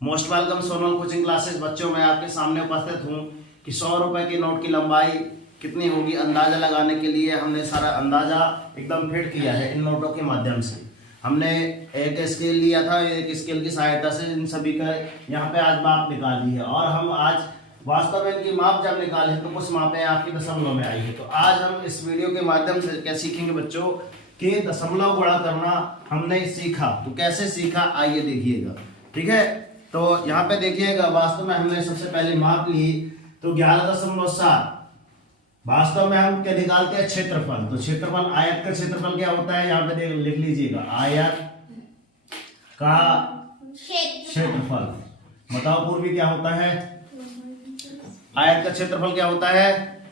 Most welcome Sonal coaching classes. बच्चों मैं आपके सामने उपस्थित हूँ कि 100 रुपए की नोट की लंबाई कितनी होगी अंदाजा लगाने के लिए हमने सारा अंदाजा एकदम फिट किया है। इन नोटों के माध्यम से हमने एक स्केल लिया था, एक स्केल की सहायता से इन सभी का यहाँ पे आज माप निकाली है और हम आज वास्तव में इनकी माप जब निकाले तो कुछ मापें आपकी दशमलव में आई है। तो आज हम इस वीडियो के माध्यम से क्या सीखेंगे बच्चों कि दशमलव गुणा करना हमने सीखा। तो कैसे सीखा आइए देखिएगा, ठीक है। तो यहाँ पे देखिएगा वास्तव में हमने सबसे पहले माप ली तो 11.7। वास्तव में हम क्या निकालते हैं क्षेत्रफल। तो क्षेत्रफल आयत का क्षेत्रफल क्या होता है यहाँ पे देख लिख लीजिएगा, आयत का क्षेत्रफल। बताओ पूर्वी क्या होता है, आयत का क्षेत्रफल क्या होता है।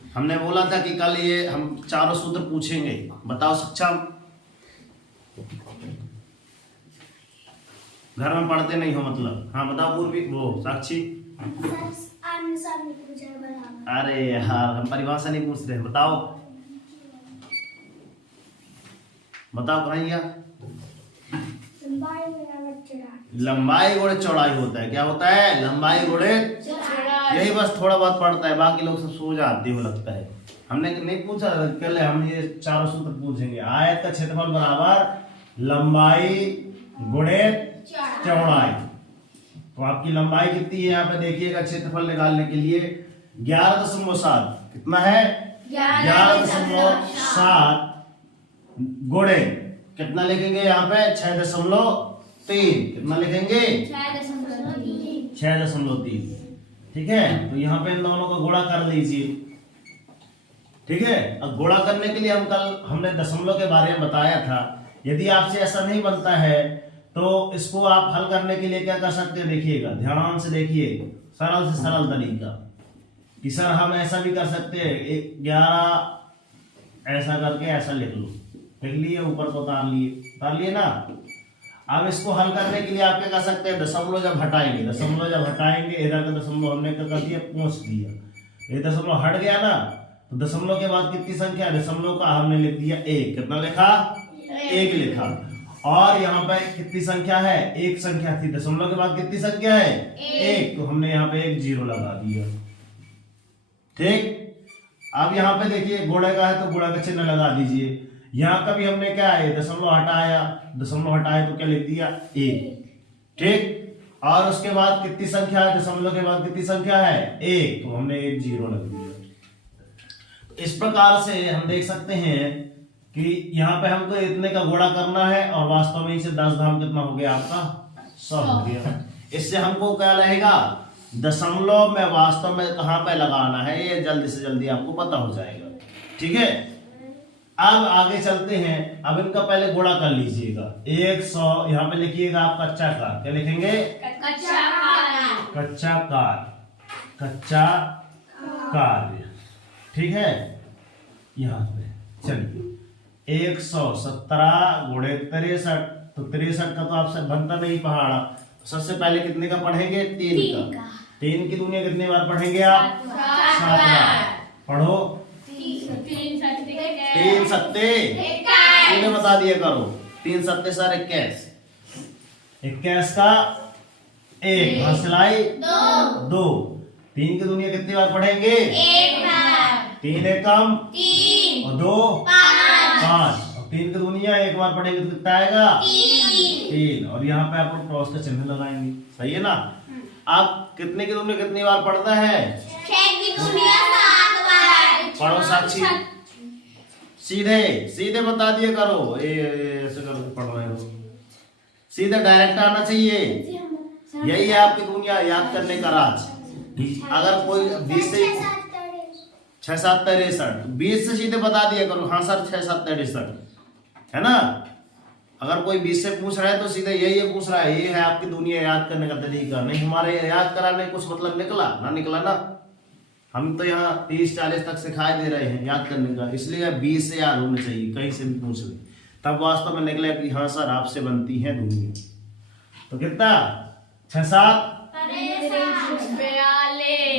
हमने बोला था कि कल ये हम चारों सूत्र पूछेंगे, बताओ सक्षम। घर में पढ़ते नहीं हो मतलब, हाँ बताओ पूर्वी वो साक्षी। अरे यार हम परिभाषा नहीं पूछ रहे, बताओ बताओ कहां गया। लंबाई गुणे चौड़ाई होता है। क्या होता है, लंबाई गुणे यही बस थोड़ा बहुत पढ़ता है, बाकी लोग सब सो जाते हो लगता है। हमने नहीं पूछा कल, हम ये चारों सूत्र पूछेंगे। आयत का क्षेत्रफल बराबर लंबाई गुणे चौड़ाई। तो आपकी लंबाई कितनी है यहाँ पे देखिएगा क्षेत्रफल निकालने के लिए 11.7। कितना है 11.7 गुणे कितना लिखेंगे यहाँ पे 6.3। कितना लिखेंगे 6.3, ठीक है। तो यहाँ पे इन दोनों को गुणा कर लीजिए, ठीक है। अब गुणा करने के लिए हमने दशमलव के बारे में बताया था। यदि आपसे ऐसा नहीं बनता है तो इसको आप हल करने के लिए क्या कर सकते हैं, देखिएगा ध्यान से देखिए, सरल से सरल तरीका कि सर हम ऐसा भी कर सकते हैं 11 ऐसा करके ऐसा लिख लो, लिख लिए, ऊपर को उतार लिए ना। अब इसको हल करने के लिए आप क्या कर सकते हैं, दशमलव जब हटाएंगे इधर का दशमलव हमने क्या कर दिया, पूछ दिया। ये दशमलव हट गया ना, तो दशमलव के बाद कितनी संख्या है, दशमलव का हमने लिख दिया 1। कितना लिखा, 1 लिखा। और यहाँ पे कितनी संख्या है, एक संख्या थी, दशमलव के बाद कितनी संख्या है 1, तो हमने यहाँ पे एक 0 लगा दिया, ठीक। अब यहाँ पे देखिए गुणे का है तो गुणा का चिन्ह लगा दीजिए। यहाँ का भी हमने क्या है, दशमलव हटाया तो क्या लिख दिया 1, ठीक। और उसके बाद कितनी संख्या है, दशमलव के बाद कितनी संख्या है 1, तो हमने एक 0 लग दिया। इस प्रकार से हम देख सकते हैं कि यहाँ पे हमको इतने का गुणा करना है और वास्तव में इसे 10 धाम कितना हो गया आपका 100 हो गया। इससे हमको क्या रहेगा, दशमलव में वास्तव में कहां पे लगाना है ये जल्दी से जल्दी आपको पता हो जाएगा, ठीक है। अब आगे चलते हैं। अब इनका पहले गुणा कर लीजिएगा 100। यहाँ पे लिखिएगा आप कच्चा कार, क्या लिखेंगे, कच्चा कार्य, ठीक है। यहाँ पे चलिए 117 गुणे 63, तो 63 का तो आपसे बनता नहीं पहाड़ा। सबसे पहले कितने का पढ़ेंगे, 3 का। 3 की दुनिया कितने बार पढ़ेंगे आप, 7 बार। पढ़ो 3 सत्ते इन्हें बता दिया करो, 3 सत्ते सर 21 का 1 हंसलाई 2। 3 की दुनिया कितनी बार पढ़ेंगे, 3 एकम 3 और 2 5। 3 की दुनिया एक बार पढ़ेंगे तो कितना आएगा 3। और यहाँ पे आप लोग क्रॉस का चिन्ह लगाएंगे, सही है ना। आप कितने की दुनिया कितनी बार पढ़ता है, 6 की दुनिया 7 बार। पढ़ो साक्षी, सीधे बता दिया करो, ऐसे करके पढ़ रहे हो, सीधे डायरेक्ट आना चाहिए। यही है आपकी दुनिया याद करने का राज। अगर कोई 20 से 6 7 63 20 से सीधे बता दिया करो, हाँ सर 6 7 63 है ना। अगर कोई 20 से पूछ रहा है तो सीधे यही पूछ रहा है, ये है आपकी दुनिया याद करने का तरीका। नहीं हमारे याद कराने कुछ मतलब निकला ना। हम तो यहाँ 30-40 तक सिखाई दे रहे हैं याद करने का, इसलिए 20 से याद होने चाहिए, कहीं से भी पूछ ले तब वास्तव में निकले कि हाँ सर आपसे बनती है दुनिया। तो कितना 6 7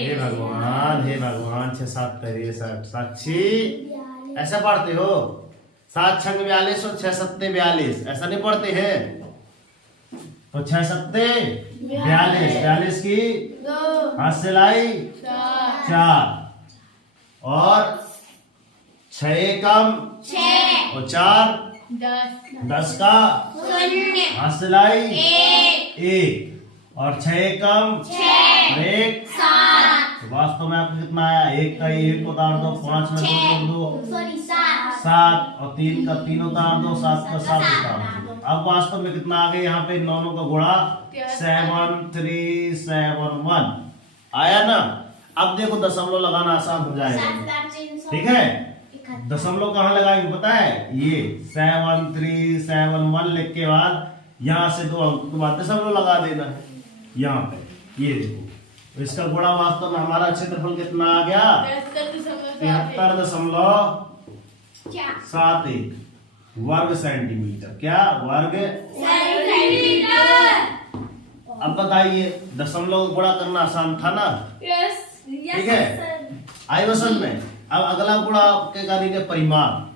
हे भगवान 6 7 63। साक्षी ऐसा पढ़ते हो, 7 6 42 और 6 7 42 ऐसा नहीं पढ़ते हैं। तो 6 सत्ते 42, 42 की 2 हाथ से लाई 4 और 6 एकम 6 और 4 10 का 0 हाथ से लाई 1 1 और 6 एकम 6 और 1 7 तो वास्तव में आपको कितना आया? 1 का 1 उतार दो, 5 में 2 जोड़ दो सॉरी 7 7 और 3 का 3 उतार दो, 7 का 7 उतार दो। अब वास्तव में कितना आ गया यहाँ पे? 9 का गुणा 7 3 7 1 आया ना। अब देखो दशमलव लगाना आसान हो जाएगा, ठीक है। दशमलव कहाँ लगाएंगे पता है? ये 7 3 7 1 लिख के बाद यहाँ से 2 अंक के बाद दशमलव लगा देना है यहाँ पे। ये देखो तो इसका गुणा वास्तव में हमारा क्षेत्रफल कितना आ गया? 73.71 वर्ग सेंटीमीटर। क्या वर्ग? अब बताइए दशमलव को गुणा करना आसान था ना, ठीक है। आई वसन में अब अगला गुणा क्या करेंगे? परिमाप।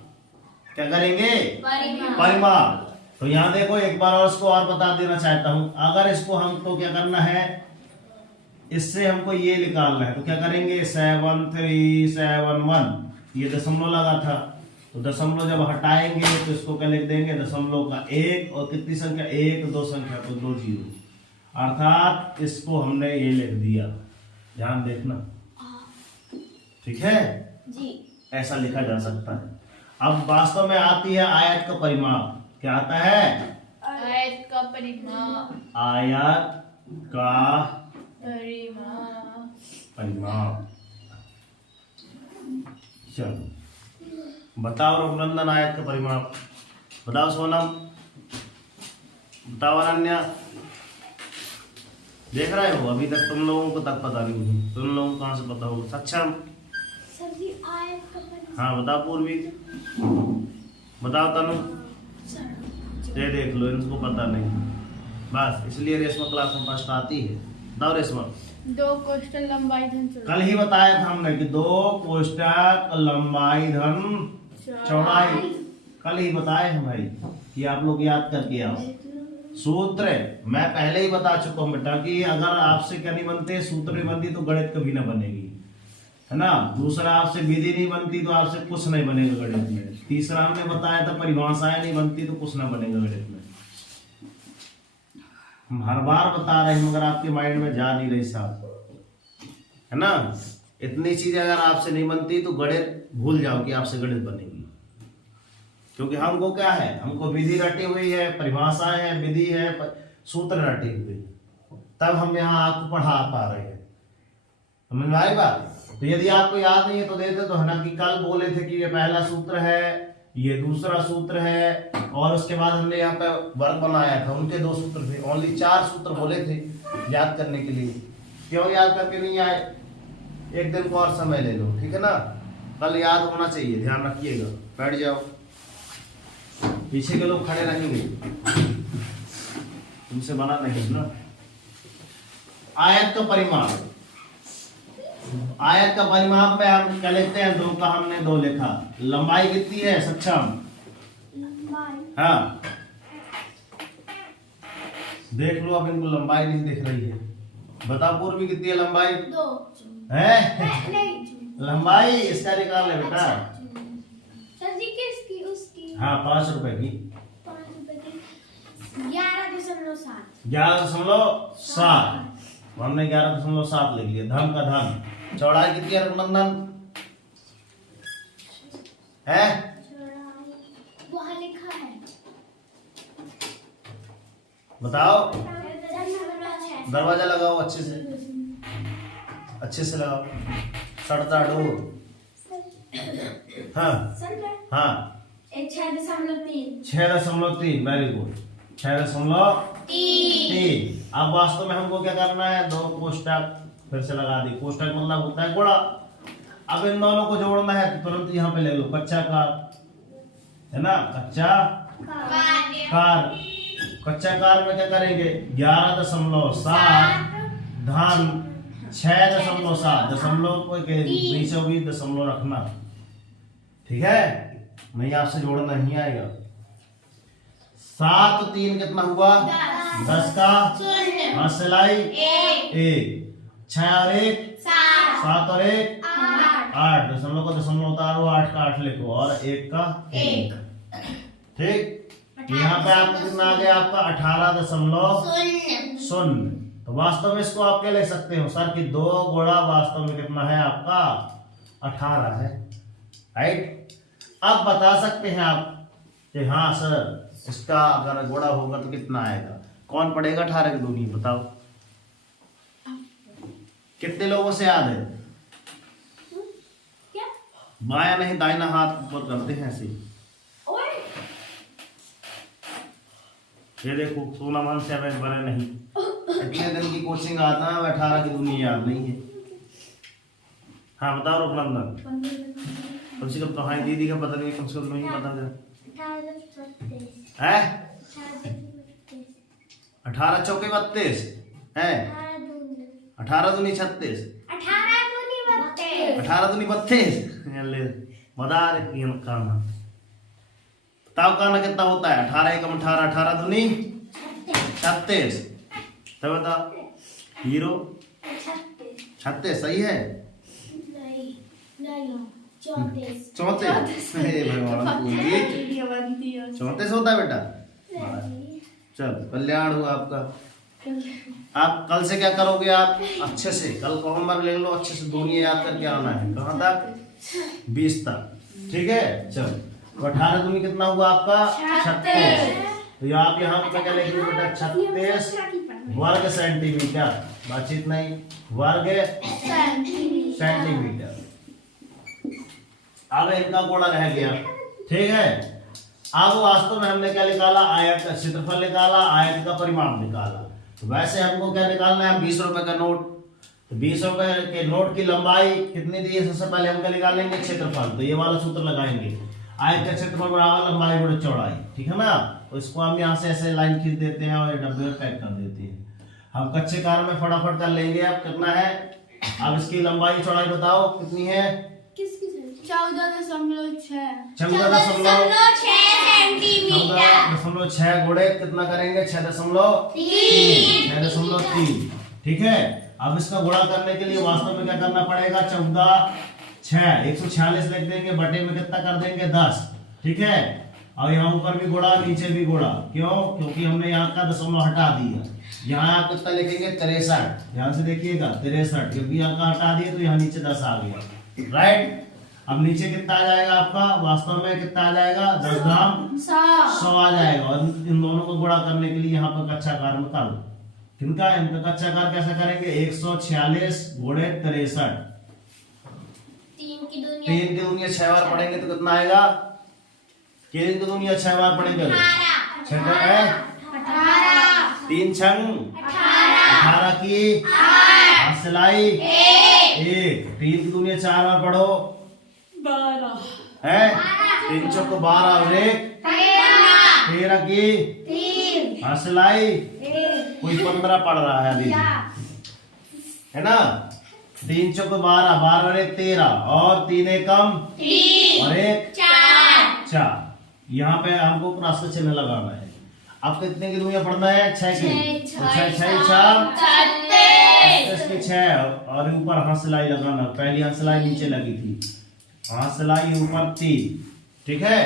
क्या करेंगे? परिमाप। तो यहाँ देखो एक बार और इसको और बता देना चाहता हूँ। अगर इसको हमको क्या करना है, इससे हमको ये निकालना है तो क्या करेंगे? 7 3 7 1 ये दशमलव लगा था तो दशमलव जब हटाएंगे तो इसको क्या लिख देंगे? दशमलव का 1 और कितनी संख्या? 1 2 संख्या तो 2 जीरो, अर्थात इसको हमने ये लिख दिया। ध्यान देखना, ठीक है जी। ऐसा लिखा जा सकता है। अब वास्तव में आती है आयत का परिमाप। क्या आता है? आयत का परिमाप। आयत का परिमाप। चलो बताओ रघुनंदन, आयत का परिमाप बताओ। सोनम बताओ। अनन्या देख रहे हो? अभी तक तुम लोगों को तक पता नहीं, तुम लोगों को कहाँ से पता होगा? सक्षम सर जी आयत का परिमाप। हाँ बताओ। पूर्वी बताओ। तनु ये देख लो, इनको पता नहीं बस, इसलिए रेशमा क्लास में फर्स्ट आती है। बताओ रेशमा। 2 कोष्ठक लंबाई धन चौड़ाई। कल ही बताया था हमने कि 2 कोष्ठक लंबाई धन चौड़ाई। कल ही बताए हम भाई, कि आप लोग याद करके आओ। सूत्र मैं पहले ही बता चुका हूँ बेटा कि अगर आपसे क्या नहीं बनते, सूत्र नहीं बनती तो गणित कभी ना बनेगी, है ना। दूसरा आपसे विधि नहीं बनती तो आपसे कुछ नहीं बनेगा गणित में। तीसरा हमने बताया था परिभाषाएं नहीं बनती तो कुछ ना बनेगा गणित में। हम हर बार बता रहे हैं मगर आपके माइंड में जा नहीं रही साहब, है ना। इतनी चीजें अगर आपसे नहीं बनती तो गणित भूल जाओ कि आपसे गणित बनेगी। क्योंकि हमको क्या है, हमको विधि रटी हुई है, परिभाषाएं है, विधि है, सूत्र रटे हुए, तब हम यहाँ आपको पढ़ा पा रहे हैं। समझ में आई बात? तो यदि आपको याद नहीं है तो देते तो है ना, कि कल बोले थे कि ये पहला सूत्र है, ये दूसरा सूत्र है, और उसके बाद हमने यहाँ पे वर्ग बनाया था, उनके 2 सूत्र थे। ओनली 4 सूत्र बोले थे याद करने के लिए। क्यों याद करके नहीं आए? एक दिन को और समय ले लो, ठीक है ना। कल याद होना चाहिए, ध्यान रखिएगा। बैठ जाओ, पीछे के लोग खड़े रहेंगे, तुमसे बना नहीं ना। आयत का परिमाप। आयत का परिमाप में हम क्या लिखते हैं? 2 का हमने 2 लिखा। लंबाई कितनी है सक्षम? हाँ देख लो, अब इनको लंबाई नहीं दिख रही है। बताओ पूर्वी कितनी है लंबाई? 2 है लंबाई इसका निकाल ले बेटा। सर जी किसकी? उसकी। हाँ 5 रुपए की। 5 रुपए की 11.7। 11.7 हमने 11.7 लिख लिया। धन का धन। चौड़ाई कितनी है रघुनंदन? है वहाँ लिखा है, बताओ। दरवाजा लगाओ अच्छे से, अच्छे से लगाओ। सड़ता डोर। हाँ हाँ 6.3। 6.3 वेरी गुड। 6.3। अब वास्तव में हमको क्या करना है? 2 कोष्ठक फिर से लगा दी। कोष्ठक मतलब होता है गुणा। अब इन दोनों को जोड़ना है तो तुरंत यहाँ पे ले लो कच्चा कार, है ना। कच्चा कार। कच्चा कार में क्या करेंगे? 11.7 धन 6.7। दशमलव को बीचों बीच दशमलव रखना, ठीक है। नहीं आपसे जोड़ना नहीं आएगा। 7 3 कितना हुआ? 10 का शून्य। हाथ से लाई एक। 1, 6 और 1 सात। 7 और 1 आठ। 8, दशमलव को दशमलव उतारो, 8 का 8 लिखो और 1 का 1। ठीक, यहाँ पे आपको कितना आ गया आपका 18.0। शून्य। तो वास्तव में इसको आप क्या ले सकते हो सर कि 2 गुणा वास्तव में कितना है आपका 18 है, राइट। अब बता सकते हैं आप कि हाँ सर इसका अगर गुणा होगा तो कितना आएगा। कौन पढ़ेगा 18 की दूनी बताओ, कितने लोगों से याद है? क्या? बाया नहीं दाहिना हाथ ऊपर करते हैं ऐसे। ओए। ये देखो सोना मन से अब बने नहीं, इतने दिन की कोचिंग आता है 18 की दूनी याद नहीं है। हाँ बताओ रूपनंदन, कम से कम तुम्हारी दीदी का पता नहीं, कम से कम नहीं पता है 18 चौके 32 है, 18 दूनी 36, 18 दूनी 32। बता रहे काना, बताओ काना कितना होता है? 18 एकम 18, 18 दूनी 36। तो बताओ हीरो 36 सही है? 34। हे भगवान पूजी 34 होता है बेटा। चल कल्याण हुआ आपका। आप कल से क्या करोगे? आप अच्छे से कल को होमवर्क ले लो, अच्छे से दूनी याद करके आना है। कहाँ तक? 20 तक, ठीक है। चल तो 18 दूनी कितना हुआ आपका 36। तो आप यहाँ पे क्या लिखेंगे बेटा 36 वर्ग सेंटीमीटर, बातचीत नहीं, वर्ग सेंटीमीटर। अब इनका गुणा रह गया, ठीक है। अब वास्तव में हमने क्या निकाला? आयत का क्षेत्रफल निकाला, आयत का परिमाप निकाला। तो वैसे हमको क्या निकालना है? 20 रुपए का नोट। तो 20 रुपए के नोट की लंबाई कितनी दी है? सबसे पहले हम क्या निकालेंगे? क्षेत्रफल। तो ये वाला सूत्र लगाएंगे, आयत का क्षेत्रफल बराबर लंबाई गुणा चौड़ाई, ठीक है ना। तो इसको हम यहाँ से ऐसे लाइन खींच देते हैं और डब्बे में पैक कर देते हैं। हम कच्चे कार में फटाफट कर लेंगे। अब कितना है? अब इसकी लंबाई चौड़ाई बताओ कितनी है? 14.6। 14.6 गुणे कितना करेंगे? 6.3। ठीक है। अब इसका गुणा करने के लिए वास्तव में क्या करना पड़ेगा? 14 146 लिख देंगे, बटे में कितना कर देंगे? 10, ठीक है। और यहाँ ऊपर भी गुणा, नीचे भी गुणा। क्यों? क्योंकि हमने यहाँ का दशमलव हटा दिया। यहाँ आप कितना लिखेंगे? 63। ध्यान से देखिएगा 63, क्योंकि यहाँ का हटा दिया तो यहाँ नीचे 10 आ गया, राइट। अब नीचे कितना आ जाएगा आपका? वास्तव में कितना आ जाएगा? 10 दाम 100 आ जाएगा। और इन दोनों को गुणा करने के लिए यहाँ पर कच्चा कार में कर लो। किनका? इनका कच्चा कार कैसे करेंगे? 146 गुणे 63। 3 की दुनिया 6 बार पढ़ेंगे तो कितना आएगा? 3 की दुनिया 6 बार पढ़ेंगे 18। 3 छंग 18 की सिलाई 1। 3 की दुनिया 4 बार पढ़ो 12 है। 3 चौक 12 और 1 13 की सिलाई। कोई 15 पढ़ रहा है अभी, है ना। 3 चौक 12, 12 और 1 13 और 3 एकम और 1 4। यहाँ पे हमको क्रॉस का चिन्ह लगाना है। अब कितने की दुनिया पढ़ना है? 6 की। तो 6 की 6 और ऊपर हाथ सिलाई लगाना। पहली हाथ सिलाई नीचे लगी थी, हाथ सिलाई ऊपर 3, ठीक है।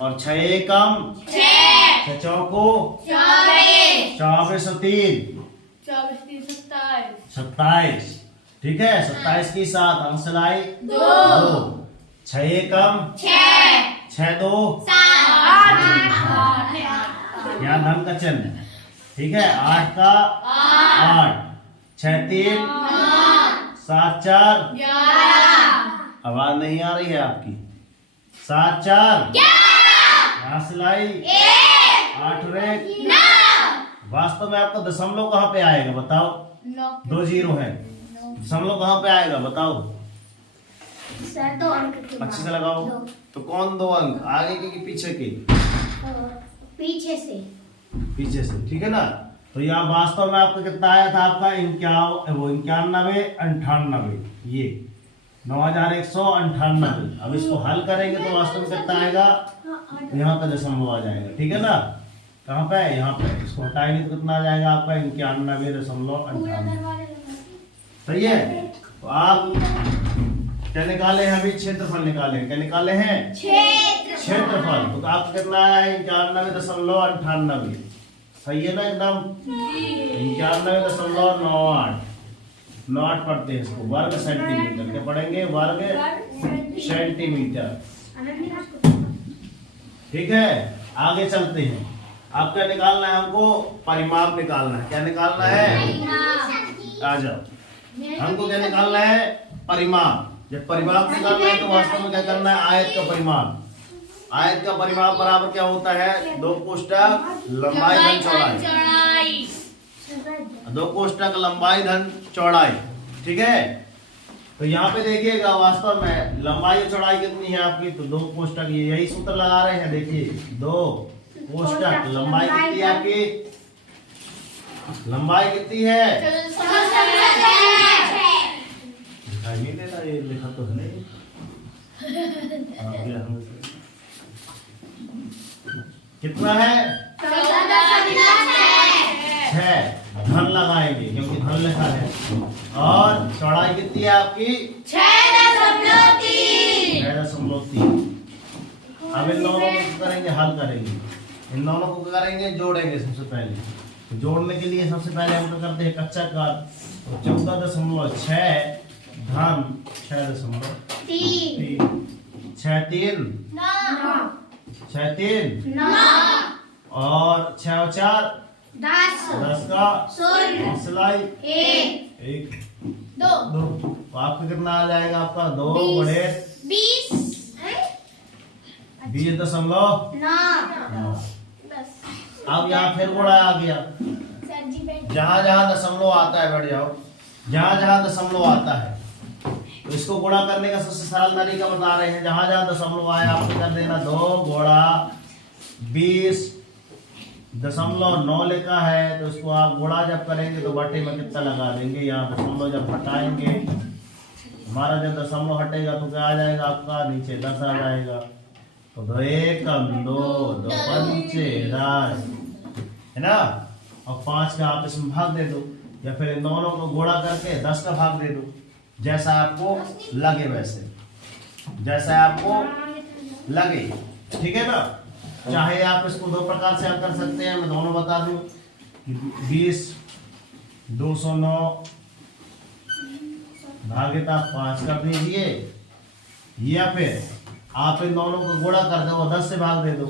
और 6 एकम 6 चौको 24 और 3 27, ठीक है। 27 की 7 हाथ सिलाई 2। 6 एकम 6 2 यहाँ धन का चिन्ह, ठीक है। 8 का 8, 6 3 7 4 आवाज नहीं आ रही है आपकी। 7 4 यहाँ सिलाई 8 और 1 वास्तव में आपका दशमलव कहाँ पे आएगा बताओ? 2 0 है, दशमलव कहाँ पे आएगा बताओ? अच्छे से लगाओ। तो कौन 2 अंक? आगे के कि पीछे के? पीछे से, ठीक है ना। तो यहाँ वास्तव में आपका कितना आया था? आपका 91 98, ये 9198। अब इसको हल करेंगे तो वास्तव में कितना आएगा? यहाँ का दशमलव आ जाएगा, ठीक है ना। कहाँ पे है? यहाँ पे। इसको हटाएंगे तो कितना आ जाएगा आपका? 91.58। सही है। तो आप क्या निकाले हैं अभी? क्षेत्रफल निकाले। क्या निकाले हैं? क्षेत्रफल। तो आपको कितना आया? 91.98। सही है ना एकदम? 91.98 नॉट पढ़ते हैं इसको, वर्ग सेंटीमीटर। क्या पढ़ेंगे? वर्ग सेंटीमीटर। ठीक है, आगे चलते हैं। अब क्या निकालना है हमको? परिमाप निकालना है। क्या निकालना है? आ जाओ। हमको क्या निकालना है? परिमाप। जब परिमाप निकालना है तो वास्तव में क्या करना है? आयत का परिमाप। आयत का परिमाप बराबर क्या होता है? 2 कोष्ठक लंबाई धन चौड़ाई। 2 कोष्ठक लंबाई धन चौड़ाई। ठीक है, तो यहाँ पे देखिएगा वास्तव में लंबाई और चौड़ाई कितनी है आपकी? तो 2 कोष्ठक, यही सूत्र लगा रहे हैं। देखिए 2 कोष्ठक लंबाई कितनी है आपकी? लंबाई कितनी है? दिखाई नहीं दे रहा, ये लिखा तो है नहीं। कितना है? 6। धन लगाएंगे क्योंकि धन लिखा है। और चौड़ाई कितनी है आपकी? 6.3। अब इन दोनों को करेंगे, हल करेंगे। इन दोनों को करेंगे, जोड़ेंगे। सबसे पहले तो जोड़ने के लिए सबसे पहले हम क्या करते हैं? कच्चा कार। तो 14.6 धन 6.3 और 6 और 4 10 का सिलाई 1 2। तो आपका कितना आ जाएगा? आपका 2 गुणे 20.9। अब यहाँ फिर गुणा आ गया। जहां जहां दशमलव आता है, बैठ जाओ, जहां जहां दशमलव आता है तो इसको गुणा करने का सबसे सरल तरीका बता रहे हैं। जहां जहां दशमलव आया आपको कर देना 2 गुणा 20.9 लिखा है, तो इसको आप गुणा जब करेंगे तो बटे में कितना लगा देंगे? यहाँ दशमलव जब हटाएंगे, हमारा जब दशमलव हटेगा तो क्या आ जाएगा आपका? नीचे 10 आ जाएगा। तो 2 एकम 2 2 पंचे 10 है ना। और 5 का आप इसमें भाग दे दो, या फिर इन दोनों को गुणा करके 10 का भाग दे दो। जैसा आपको लगे वैसे, जैसा आपको लगे। ठीक है ना। चाहे आप इसको 2 प्रकार से हल कर सकते हैं, मैं दोनों बता दूं। 20/209 भागित आप 5 कर दीजिए, या फिर आप इन दोनों को गुणा कर दो, 10 से भाग दे दो।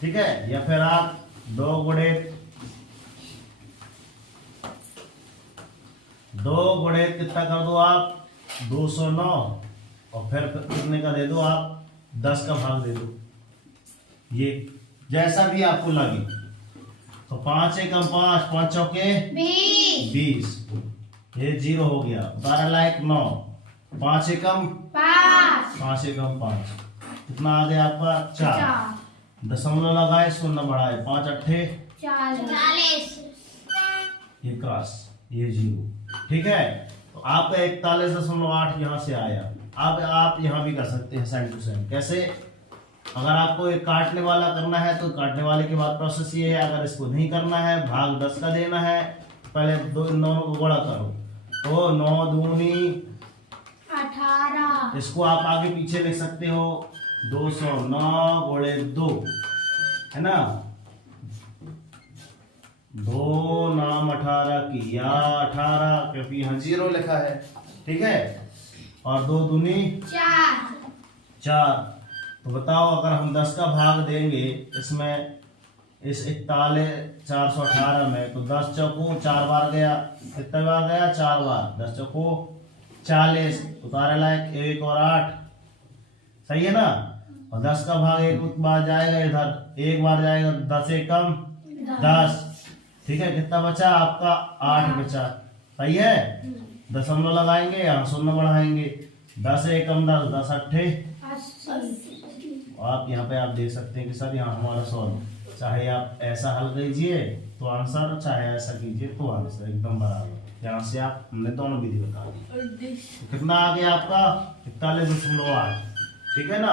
ठीक है, या फिर आप 2 गुणे कितना कर दो आप? 209 और फिर कितने का दे दो आप? 10 का भाग दे दो। ये जैसा भी आपको लगे। तो 5 एकम 5 5 चौके 20। ये 0 हो गया। 12 लाइक 9 5 एकम 5 एकम 5 कितना आ गया आपका? 4। दशमलव लगाए, शून्य बढ़ाए, 5 अट्ठे 40। ये क्रॉस, ये 0। ठीक है, तो आपका 41.8 यहाँ से आया। अब आप यहाँ भी कर सकते हैं सेम टू सेम। कैसे? अगर आपको एक काटने वाला करना है तो काटने वाले के बाद प्रोसेस ये है। अगर इसको नहीं करना है, भाग 10 का देना है, पहले इन दोनों को गुणा करो। तो 9 दूनी 18। इसको आप आगे पीछे लिख सकते हो। 209 गुणे 2 है ना। 2 नाम 18 की, या 18 क्योंकि यहाँ 0 लिखा है। ठीक है, और 2 दूनी 4। तो बताओ, अगर हम 10 का भाग देंगे इसमें, इस 41,418 में, तो 10 चौको 4 बार गया। कितने बार गया? 4 बार। 10 चौको 40। उतारे लायक 1 और 8। सही है ना। और 10 का भाग एक बार जाएगा इधर, एक बार जाएगा। 10 एकम 10। ठीक है, कितना बचा आपका? 8 बचा। सही है। दशमलव लगाएंगे, यहाँ शून्य बढ़ाएंगे। 10 एकम 10 10 अट्ठे 80। आप यहाँ पे आप देख सकते हैं कि सर यहाँ हमारा सॉल्व, चाहे आप ऐसा हल कीजिए तो आंसर, चाहे ऐसा कीजिए तो आंसर एकदम बराबर। यहाँ से आप हमने दोनों विधि बता दी। तो कितना आ गया आपका? 41.8। ठीक है ना।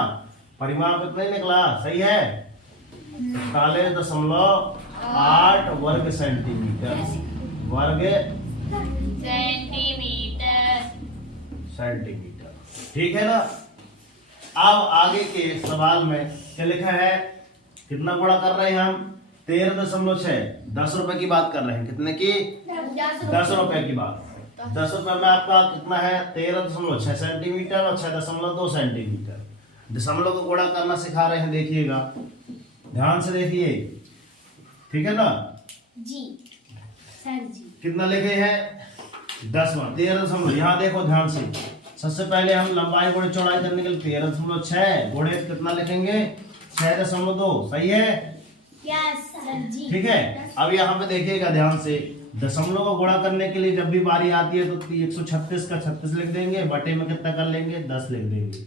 परिमाप कितने निकला? सही है, 41.8। 8 वर्ग सेंटीमीटर। वर्ग सेंटीमीटर, ठीक है ना। अब आगे के सवाल में क्या लिखा है, कितना गुणा कर रहे हैं हम, 13.6। 10 रुपए की बात कर रहे हैं, कितने की, 10 रुपए की बात। 10 रुपए में आपका कितना है, 13.6 सेंटीमीटर और 6.2 सेंटीमीटर। दशमलव को गुणा करना सिखा रहे हैं, देखिएगा ध्यान से देखिए, ठीक है ना। जी सर जी। कितना लिखे हैं, 10 में 13 यहाँ देखो ध्यान से। सबसे पहले हम लंबाई गुणे चौड़ाई करने के लिए 13.6 गुणे कितना लिखेंगे, 6.2। सही है, यस सर जी। ठीक है। अब यहाँ पे देखिएगा ध्यान से, दशमलव को गुणा करने के लिए जब भी बारी आती है तो 136 का 36 लिख देंगे, बटे में कितना कर लेंगे, 10 लिख देंगे,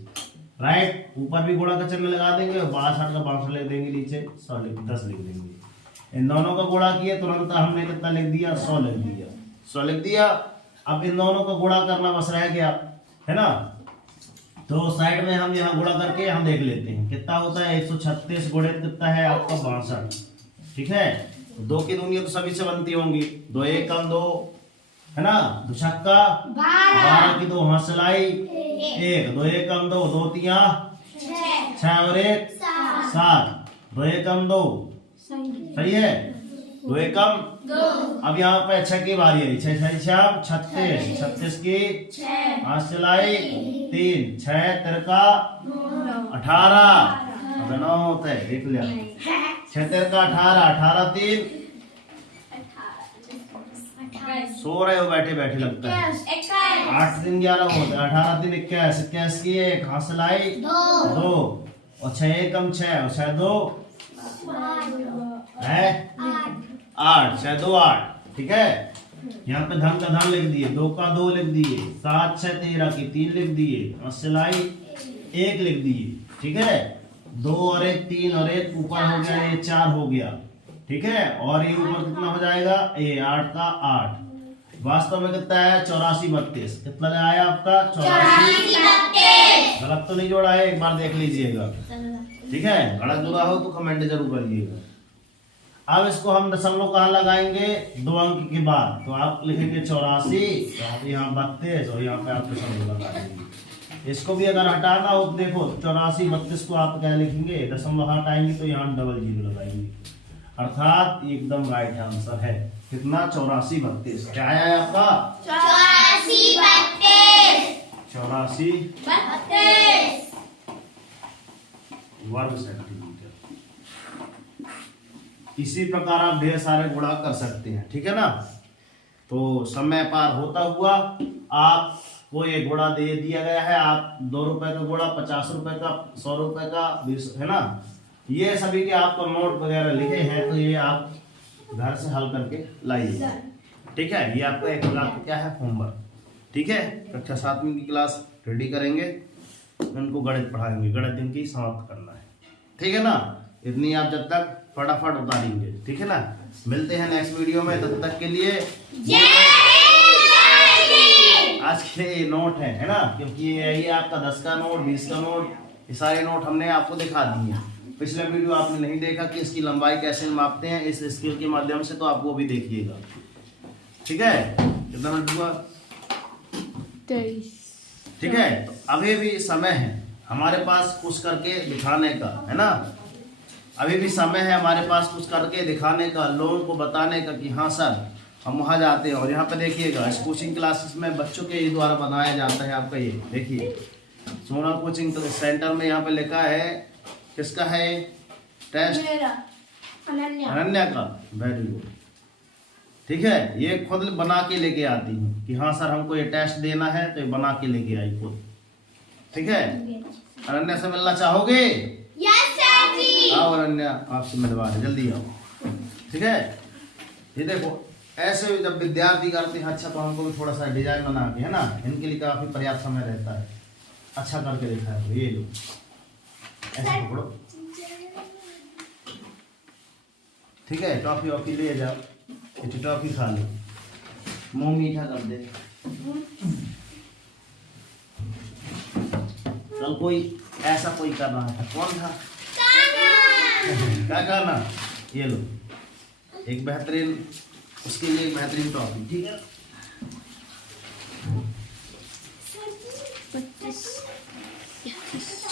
राइट। ऊपर भी गुणा का चिन्ह लगा देंगे और 62 का 62 लिख देंगे, नीचे 10 लिख देंगे। इन दोनों का गुणा किया, तुरंत हमने कितना लिख दिया, 100 लिख दिया, 100 लिख दिया। अब इन दोनों का गुणा करना बस रह गया, है ना। तो साइड में हम यहाँ गुणा करके हम देख लेते हैं कितना होता है, 136 गुणे कितना है आपका 62, ठीक है। 2 की दूनिया तो सभी से बनती होंगी, 2 1 कम 2, है ना, 2 छक्का 12 की 2 हाथ सिलाई 1, 2 1 कम 2, 2 3 6 और 1 7, 2 1 कम 2, सही है, 2 1 कम 2। अब यहाँ पे 6 की बारी आई, 6 6 36, 36 की हाथ सिलाई 3, 6 तिरका 18, अब 9 होता है, देख लिया, 6 तिरका 18, 18 3, सो रहे हो बैठे बैठे लगता है, 8 3 11 होता है, 18 3 21, 21 की 1 हाथ सिलाई 2 और 6 1 कम 6 और 6 2 है 8, 6 2 8, ठीक है। यहाँ पे धन का धन लिख दिए, 2 का 2 लिख दिए, 7 6 13 की 3 लिख दिए और सिलाई 1 लिख दिए, ठीक है। 2 और 1 3 और 1 ऊपर हो गया, ये 4 हो गया, ठीक है। और ये ऊपर कितना हो जाएगा, ये 8 का 8, वास्तव में कितना है 84 32। कितना आया आपका 84 32। गलत तो नहीं जोड़ा है, एक बार देख लीजिएगा, ठीक है। गलत जोड़ा हो तो कमेंट जरूर करिएगा। अब इसको हम दशमलव कहाँ लगाएंगे, 2 अंक के बाद, तो आप लिखेंगे 84, यहाँ 32 और यहाँ पे आप दशमलव लगा देंगे। इसको भी अगर हटाना हो तो देखो 84 32 को आप क्या लिखेंगे, दशमलव हटाएंगे तो यहाँ डबल 0 लगाएंगे, अर्थात एकदम राइट आंसर है कितना, 84 32। क्या है आपका 84 32 84 32 वर्ग सेंटीमीटर। इसी प्रकार आप ढेर सारे गुणा कर सकते हैं, ठीक है ना। तो समय पार होता हुआ आपको ये गुणा दे दिया गया है, आप 2 रुपए का गुणा, 50 रुपए का, 100 रुपए का, 20, है ना। ये सभी के आपको नोट वगैरह लिखे हैं, तो ये आप घर से हल करके लाइए, ठीक है। ये आपका 1 लाख क्या है होमवर्क, ठीक है। कक्षा 7वीं की क्लास रेडी करेंगे, उनको गणित पढ़ाएंगे, गणित दिन की समाप्त करना है, ठीक है ना। इतनी आप जब तक फटाफट उतारेंगे, ठीक है ना। मिलते हैं नेक्स्ट वीडियो में, तब तक के लिए आज के लिए नोट है ना, क्योंकि यही आपका 10 का नोट, 20 का नोट, ये सारे नोट हमने आपको दिखा दिए हैं। पिछले वीडियो आपने नहीं देखा कि इसकी लंबाई कैसे मापते हैं इस स्केल के माध्यम से, तो आप वो भी देखिएगा, ठीक है। कितना मिनट हुआ, 23, ठीक है। तो अभी भी समय है हमारे पास कुछ करके दिखाने का, है ना। अभी भी समय है हमारे पास कुछ करके दिखाने का, लोगों को बताने का कि हाँ सर हम वहाँ जाते हैं। और यहाँ पे देखिएगा, इस कोचिंग क्लासेस में बच्चों के द्वारा बनाया जाता है आपका, ये देखिए सोना कोचिंग सेंटर में यहाँ पे लिखा है, किसका है टेस्ट, अनन्या का, वेरी गुड, ठीक है। ये खुद बना के लेके आती है कि हाँ सर हमको ये टेस्ट देना है, तो ये बना के लेके आई खुद, ठीक है। अनन्या से मिलना चाहोगे, यस सर जी। आओ अनन्या, आपसे मिलवा रहे, जल्दी आओ, ठीक है। ये देखो ऐसे जब विद्यार्थी करते हैं अच्छा, तो हमको भी थोड़ा सा डिजाइन बना के, है ना, इनके लिए काफी पर्याप्त समय रहता है, अच्छा करके दिखा है। तो ये लो ऐसे पकड़ो, ठीक है। टॉफी वॉफी ले जाओ, टॉफी खा लो, मुंह मीठा कर दे। कल कोई ऐसा कोई कर रहा था, कौन था, क्या करना, ये लो एक बेहतरीन, उसके लिए एक बेहतरीन टॉपिक, ठीक है। 25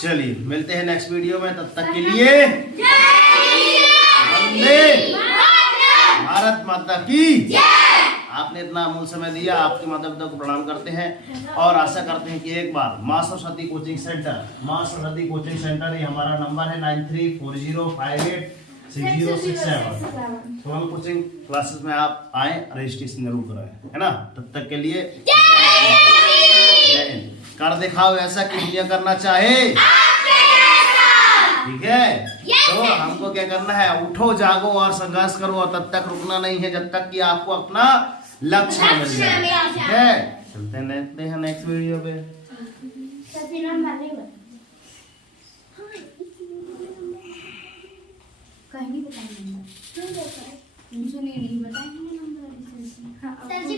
चलिए मिलते हैं नेक्स्ट वीडियो में, तब तक के लिए वंदे भारत माता की। आपने इतना अमूल्य समय दिया, आपके माता पिता को प्रणाम करते हैं और आशा करते हैं कि एक बार माँ सरस्वती कोचिंग सेंटर, माँ सरस्वती कोचिंग सेंटर, ये हमारा नंबर है 9340586067। तो हम कोचिंग क्लासेस में आप आए, रजिस्ट्रेशन जरूर कराएं, है ना। तब तक के लिए जय हिंद। कर दिखाओ ऐसा कि दुनिया करना चाहे, ठीक है। तो हमको क्या करना है, उठो जागो और संघर्ष करो, और तब तक रुकना नहीं है जब तक कि आपको अपना लक्ष्य न मिल जाए, ठीक है। चलते हैं नेक्स्ट वीडियो पे। कहीं नहीं बताएंगे, नहीं बताएंगे नंबर। सर जी